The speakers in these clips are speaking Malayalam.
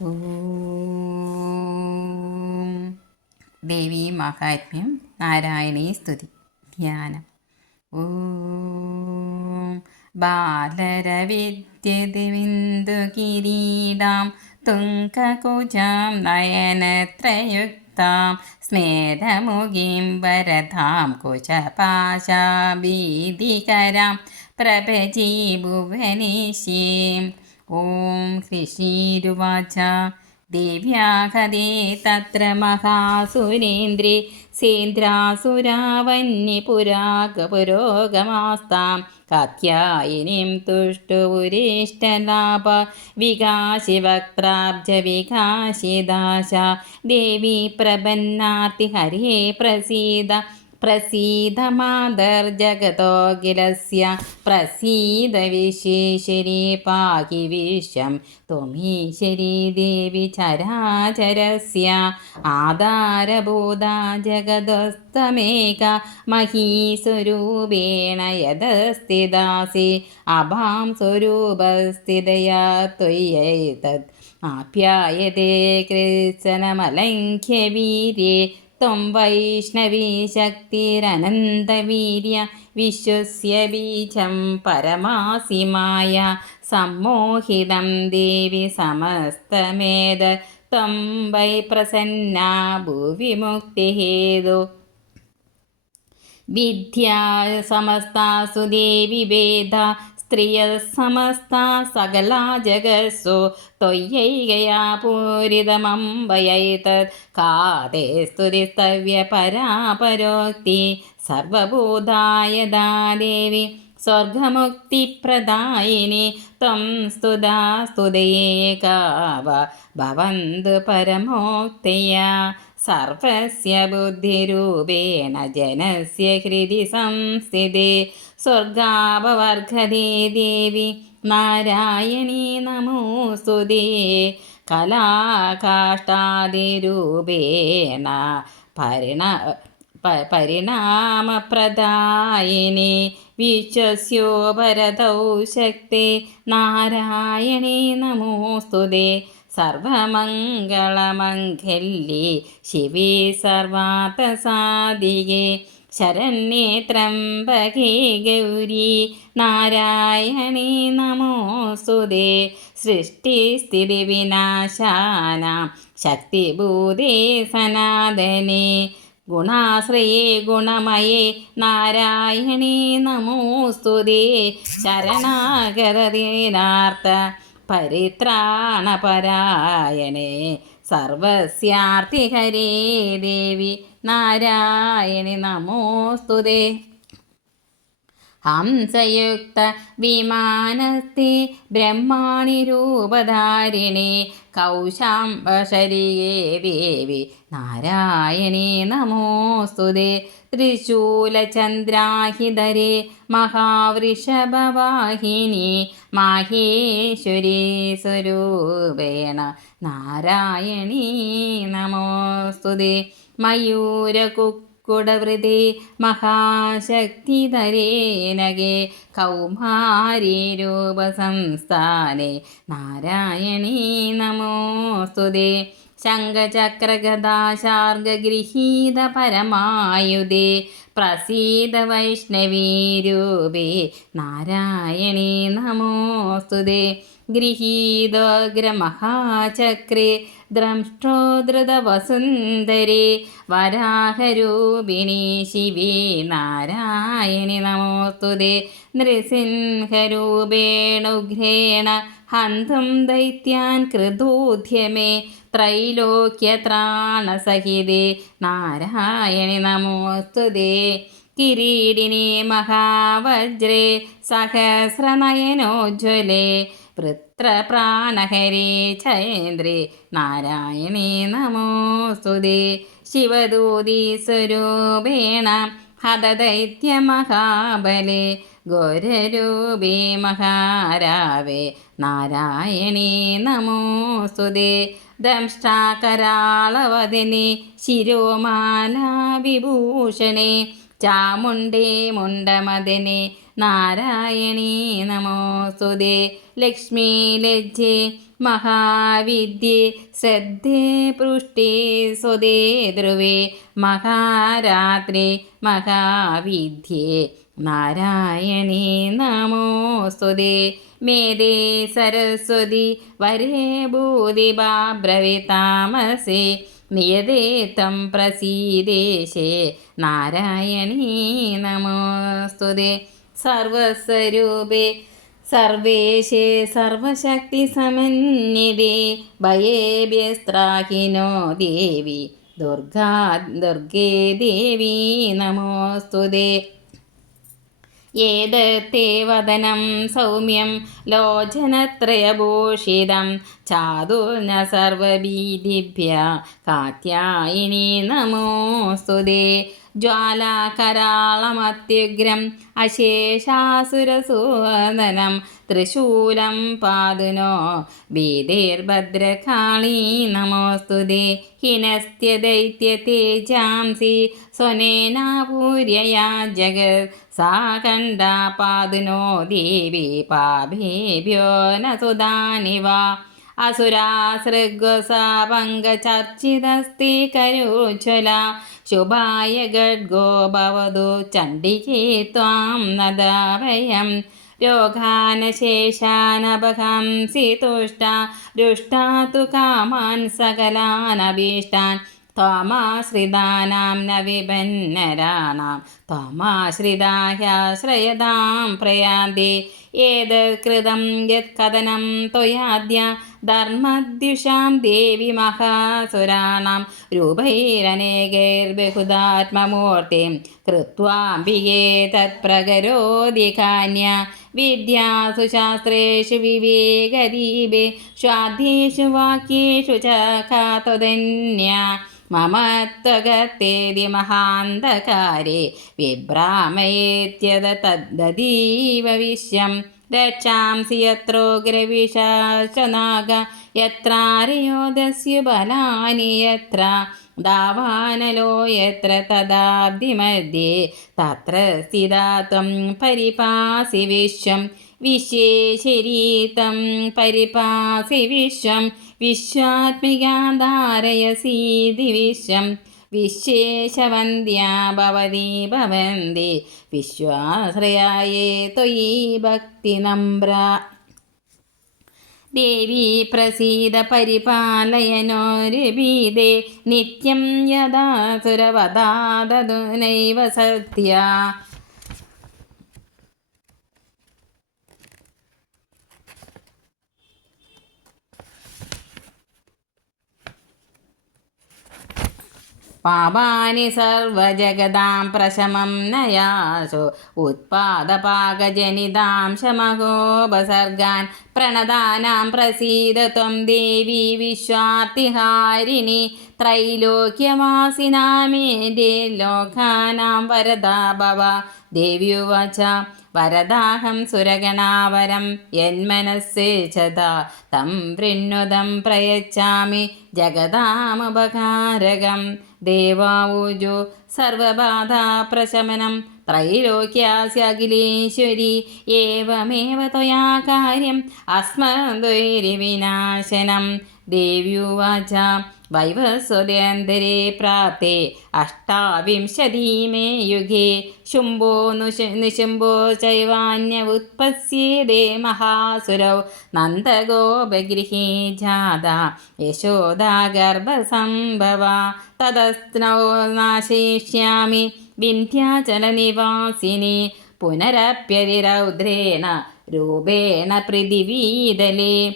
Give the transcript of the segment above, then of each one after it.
ഓം. ദേവി മഹാത്മ്യം നാരായണീ സ്തുതി. ധ്യാനം. ഓം. ബാലരവിദ്യതിവിന്ദുകിരീടാം. തുങ്കകുജാം നയനത്രയുക്താം. സ്മേതമുഖീം വരതാം കുശപാശാ കുശപാശാഭീതികരാം പ്രഭജീ ഭുവനേശ്യീം ഓം ശ്രീശീരുവാച ദേവ്യാഹതേ തത്ര മഹാസുരേന്ദ്രേ സേന്ദ്രാസുരാവന്യപുരാഗപുരോഗമാസ്താം കാത്യായനിം തുഷ്ടുപുരിഷ്ടലാഭ വികാശി വക്ത്രാബ്ജ വികാശിദാശ ദേവി പ്രസീതമാതർജഗതോഖിലസ്യ പ്രസീതവിശേഷരി പാഹി വിഷം ത്വമീശ്വരി ദേവി ചരാചരസ്യ. ആധാരഭൂത ജഗദസ്തമേക മഹീസ്വരൂപേണ യഥസ്ഥിതാസി അഭാം സ്വരൂപസ്ഥിതയാ ത്വയ്യൈതത് ആപ്യായതേ കൃത്സനമലംഘ്യവീര്യെ त्वं वैष्णवी शक्तिरनन्तवीर्य विश्वस्य बीजं परमासि माया सम्मोहितं देवि समस्तमेद त्वं वै प्रसन्ना भुवि मुक्तिहेतु विद्या समस्तासु देवि वेदा സ്ത്രീയ സമസ്ത സകലാ ജഗസ്സു തൊയ്യൈകയാ പൂരിതമംബയൈതത് കാതേ സ്തുതിസ്തവ്യ പരാപരോക്തി സർവഭൂതായ ദേവി സ്വർഗമുക്തിപ്രദായിനി ത്വം സ്തുതാ സ്തുതയേകാവ ഭവന്തു പരമോക്തയ. സർവസ്യ ബുദ്ധിരൂപേണ ജനസ്യ ഹൃദി സംസ്ഥിതി സ്വർഗാപവർഗതേ ദേവി നാരായണീ നമോസ്തുതേ കലാകാഷ്ടാതിരൂപേണ പരിണ പരിണാമപ്രദായനെ. വിശ്വസ്യോ ഭരതൗ ശക്തി നാരായണേ നമോസ്തുതേ സർവമംഗളമംഗല്യേ ശിവേ സർവാതസാദികേ ശരണ്യേ ത്രംബകേ ഗൗരി. നാരായണി നമോസുദേ സൃഷ്ടിസ്ഥിതി വിനാശാനാം. ശക്തിഭൂതേ സനാതനേ. ഗുണാശ്രയേ ഗുണമയേ. നാരായണി നമോസ്തുതേ ശരണാഗതീനാർത്ഥ പരിത്രാണപരായണേ. സർവസ്യാർത്തിഹരേ ദേവി. നാരായണി നമോസ്തുതേ ഹംസയുക്ത വിമാനസ്തി ബ്രഹ്മാണി രൂപധാരിണി കൗശാംബശരിയേ ദേവി നാരായണി നമോസ്തുതേ ത്രിശൂലചന്ദ്രാഹിതരേ മഹാവൃഷഭവാഹിനി മാഹേശ്വരി സ്വരൂപേണ നാരായണീ നമോസ്തുതേ മയൂരകുക്ക മഹാശക്തി മഹാശക്തിധരേനകെ കൗമാരി രൂപസംസ്ഥാനെ. നാരായണീ നമോസ്തുതേ ശംഖചക്രഗദാശാർഗഗൃഹീത പരമായുധേ. പ്രസീത വൈഷ്ണവീരൂപേ നാരായണീ നമോസ്തുതേ ഗൃഹീതോഗ്രമഹാചക്രേ ദ്രംഷ്ടോധൃതവസുന്ദരേ വരാഹരൂപിണി ശിവേ നാരായണി നമോസ്തുതേ നൃസിംഹരൂപേണുഗ്രേണ ഹന്തും ദൈത്യാൻ കൃതൂധ്യമേ. ത്രൈലോക്യത്രാണസഹിതേ നാരായണി നമോസ്തുതേ കിരീടിനി മഹാവജ്രേ സഹസ്രനയനോജ്വലേ വൃത്രപ്രാണഹരേ ചൈന്ദ്രി നാരായണീ നമോസ്തുതി ശിവദൂതി സ്വരൂപേണ ഹതദൈത്യമഹാബലേ ഘോരരൂപേ മഹാരാവേ നാരായണീ നമോസ്തുതേ ദംഷ്ടാകരാളവദനെ ശിരോമാല വിഭൂഷണേ ചാമുണ്ടേ മുണ്ടമദനെ നാരായണീ നമോസ്തുതേ ലക്ഷ്മി ലജ്ജേ മഹാവിദ്യേ ശ്രദ്ധേ പൃഷ്ടേ സ്വദേ ധ്രുവേ. മഹാരാത്രി മഹാവിദ്യേ. നാരായണീ നമോസ്തുതേ മേദേ സരസ്വതി വരേ ഭൂതിഭാബ്രവിതാമസേ നിയതേ തം പ്രസീദേശേ നാരായണീ നമോസ്തുതേ സർവസ്വരൂപേ സർവേശേ സർവശക്തിസമന്വിതേ ഭയേഭ്യസ്ത്രാഹിനോ ദേവി ദുർഗാ ദുർഗേ ദേവി നമോസ്തുതേ. ഏതത്തെ വദനം സൗമ്യം ലോചനത്രയഭൂഷിതം ചാതുർന സർവഭീതിഭ്യ കാത്യായിനി നമോസ്തുതേ. ജ്വാലാകരാളമത്യുഗ്രം അശേഷാസുരസൂദനം തൃശൂലം പാതുനോ. ഭീതിർഭദ്രകാളീ നമോസ്തുതേ ഹിനസ്ത്യദൈത്യതേജാംസി സ്വനേനാപൂര്യയാ ജഗത്. സാ കണ്ഡാ പാതുനോ ദേവി പാപേഭ്യോ ന സുധാനിവ असुरासृग्वसाभङ्गचर्चितस्ति करुज्ज्वल शुभाय गड्गो भवतु चण्डिके त्वां नदाभयं रोगानशेषानभहंसि तुष्टा रुष्टा तु कामान् सकलानभीष्टान् त्वामाश्रितानां न विभन्नराणां त्वामाश्रिताह्याश्रयदां प्रयान्ति एतत्कृतं यत्कथनं त्वयाद्य ധർമ്മദ്യുഷാം ദേവി മഹാസുരാണാം. രൂപൈരനേകൈർബഹുദാത്മമൂർത്തിം കൃത്വാംബികേ തത്പ്രകരോതി കാന്യ. വിദ്യാസു ശാസ്ത്രേഷു വിവേകദീപേ. സ്വാധ്യേഷു വാക്യേഷു ച കാതുധന്യ മമത്വഗത്തേതി മഹാന്തകാരെ വിഭ്രാമയേത്യത തദ്ദതീവ വിശ്യം രക്ഷാംസി യത്രോ ഗ്രവിശാശനാഗ യത്രാരയോ ദസ്യുബലാനി യത്ര ദാവാനലോ യത്ര തദാബ്ധിമധ്യേ തത്ര സ്ഥിതാ ത്വം പരിപാസി വിശ്വം വിശേഷരീതം പരിപാസി വിശ്വം വിശ്വാത്മികാ ധാരയസീതി വിശ്വം വിശേഷവന്ധ്യാ ഭവതി ഭവന്തി. വിശ്വാശ്രയായേ ത്വയി ഭക്തി നമ്ര. ദേവി പ്രസീത പരിപാലയനോരുഭീതേ നിത്യം യഥാസുരവദാതതു നൈവ സത്യ പാപാനി സർവജഗതാം പ്രശമം നയാസു. ഉത്പാദപാകജനിതാം ശമഹോപസർഗാൻ പ്രണതാനാം പ്രസീദത്വം ദേവി വിശ്വാർത്തിഹാരിണി. ത്രൈലോക്യവാസിനാമേ ലോകാനാം വരദാ ഭവ. ദേവ്യുവച വരദാഹം സുരഗണാവരം യന്മനസ്സേ ചതാ. തം വൃണ്ണുതം പ്രയച്ഛാമി ജഗതാമുപകാരകം ദേവാവൂജു സർവബാധാപ്രശമനം ത്രൈലോക്യാസ്യഖിലേശ്വരി ഏവമേവ ത്വയാ കാര്യം. അസ്മദ്വൈരിവിനാശനം ദേവ്യുവാച വൈവസ്വതന്തരെ പ്രാപ്തേ. അഷ്ടാവിംശതിമേ യുഗേ. ശുംഭോ നുശ നിശുംഭോ ചൈവാന്യവുത്പസ്യേതേ മഹാസുരൗ. നന്ദഗോപഗൃഹേ ജാത. യശോദാഗർഭസംഭവ തതസ്നൗ നാശയിഷ്യാമി. വിന്ധ്യാചലനിവാസിനി. പുനരപ്യതിരൗദ്രേണ. രൂപേണ പൃഥിവീതലേ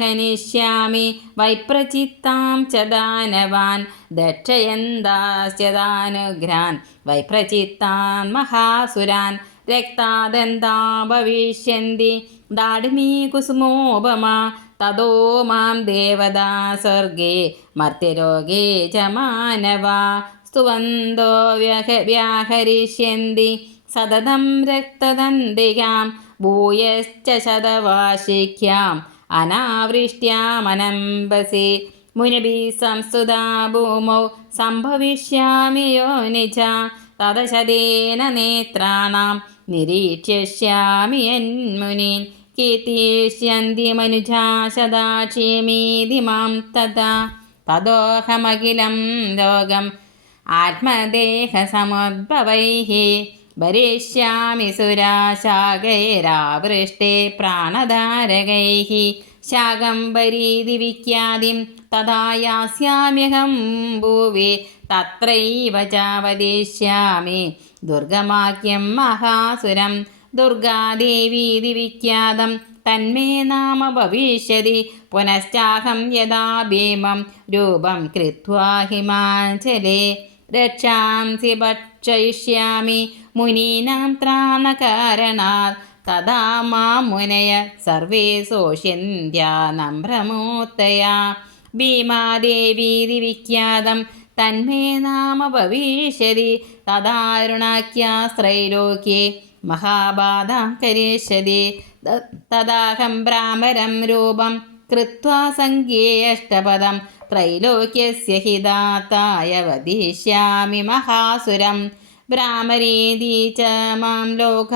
ഹനിഷ്യാമി വൈപ്രചിത്താം ച ദാനവാൻ ദക്ഷയന്താശ്ചദാനുഘ്രാൻ വൈപ്രചിത്താൻ മഹാസുരാൻ രക്താദന്താ ഭവിഷ്യന്തി ദാഡിമീ കുസുമോപമ തതോ മാം ദേവതാ സ്വർഗേ മർത്യരോഗേ ച മാനവാ. സ്തുവന്തോ വ്യഹ വ്യാഹരിഷ്യന്തി സതതം രക്തദന്തികാം ഭൂയശ്ച ശതവാർഷിക്യാം അനാവൃഷ്ട്യാമനംബസി മുനിഭി സംസ്തുതാ ഭൂമൗ സംഭവിഷ്യാമി യോനിച തദശതേന നേത്രാണാം നിരീക്ഷ്യഷ്യാമി യന്മുനീൻ കീർത്തിഷ്യന്തി മനുജാ സദാ ക്ഷേമീതി മാം തഥാ തദോഹമഖിലം ലോകം ആത്മദേഹസമുദ്ഭവൈः ഭരിഷ്യാമി സുരാശാഖൈരാവൃഷ്ടേ പ്രാണധാരകൈः ശാഖം വിഖ്യാതിം തഥാ യാസ്യാമ്യഹം ഭൂവി. തത്രൈവ ചാവതിഷ്യാമി. ദുർഗമാക്യം മഹാസുരം. ദുർഗാദേവീതി വിഖ്യാതം തന്മേ നാമ ഭവിഷ്യതി. പുനശ്ചാഹം യഥാ ഭീമം രൂപം കൃത്വാ ഹിമാചലേ. രക്ഷാംസി ഭക്ഷയിഷ്യാമി മുനീനാം ത്രാണകാരണാത് തഥാ മാം മുനയ സർവേ സോഷ്യന്ത്യ നമ്രമൂർത്തയാ. ഭീമാദേവീതി വിഖ്യാതം തന്മേ നാമ ഭവിഷ്യതി തദാരുണാഖ്യാശ്രൈലോക്യേ മഹാബാധാം കരിഷ്യതി തദാഹം ഭ്രാമരം രൂപം കൃത്വാ സംഖ്യേ അഷ്ടപദം ത്രൈലോക്യസ്യ ഹിതാത്തായ വദിഷ്യാമി മഹാസുരം ഭ്രാമരീതി ച മാം ലോക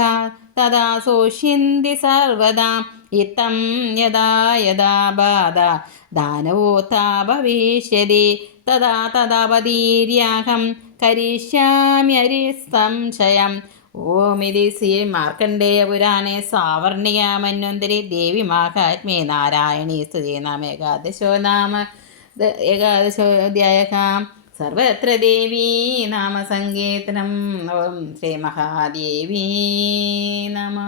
തഥാ സോഷ്യന്തി സർവദാ ഇത്തം യഥാ യഥാ ബാധ ദാനവോത്താ ഭവിഷ്യതി തഥാ തഥാപതീര്യാഹം കരിഷ്യാമ്യരിസംശയം ഓമിതി ശ്രീ മാർക്കണ്ഡേയപുരാണേ സാവർണികാമന്വന്തരി ദേവി മാഹാത്മ്യേ നാരായണീ സ്തുതി നാം ഏകാദശോ നാമ. ദ- ഏകാദശോധ്യായ സർവത്ര ദേവീ നാമസങ്കീർത്തനം. ഓം ശ്രീ മഹാദേവീ നമ.